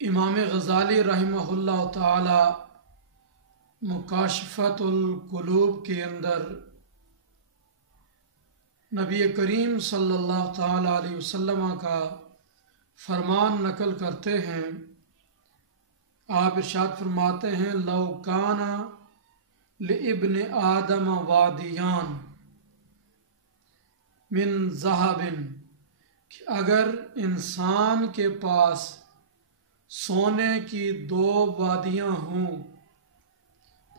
امام غزالی رحمہ اللہ تعالی مکاشفۃ القلوب کے اندر نبی کریم صلی اللہ تعالی علیہ وسلم کا فرمان نقل کرتے ہیں۔ آپ ارشاد فرماتے ہیں لو کان لابن آدم وادیان من ذہب، کہ اگر انسان کے پاس سونے کی دو وادیاں ہوں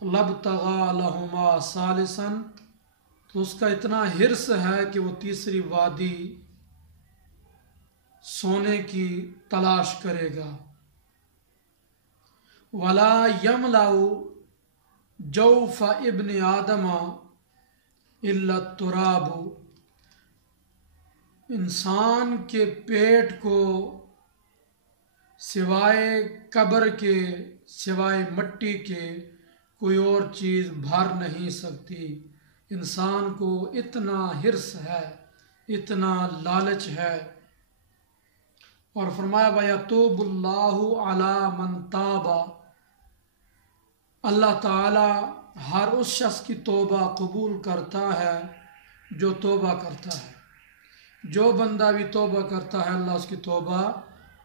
لابتغى لهما ثالثا، تو اس کا اتنا حرص ہے کہ وہ تیسری وادی سونے کی تلاش کرے گا۔ ولا يملأ جوف ابن آدم الا التراب، انسان کے پیٹ کو سوائے قبر کے، سوائے مٹی کے کوئی اور چیز بھر نہیں سکتی۔ انسان کو اتنا حرص ہے، اتنا لالچ ہے۔ اور فرمایا وَيَتُوبُ اللَّهُ عَلَى مَن تَابَ، اللہ تعالی ہر اس شخص کی توبہ قبول کرتا ہے جو توبہ کرتا ہے۔ جو بندہ بھی توبہ کرتا ہے اللہ اس کی توبہ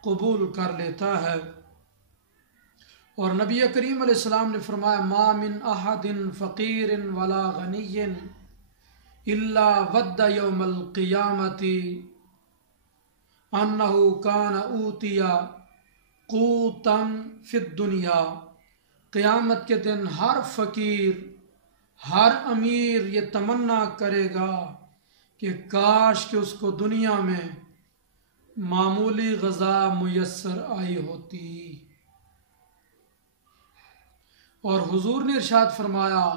قبول کر لیتا ہے۔ اور نبی کریم علیہ السلام نے فرمایا ما من احد فقیر ولا غنی الا ود یوم القیامت انہ کان اوتی قوتا فی الدنیا، قیامت کے دن ہر فقیر، ہر امیر یہ تمنا کرے گا کہ کاش کہ اس کو دنیا میں معمولی غذا میسر آئی ہوتی۔ اور حضور نے ارشاد فرمایا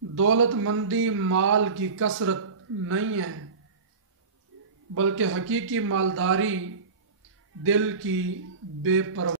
دولت مندی مال کی کثرت نہیں ہے، بلکہ حقیقی مالداری دل کی بے پرواہی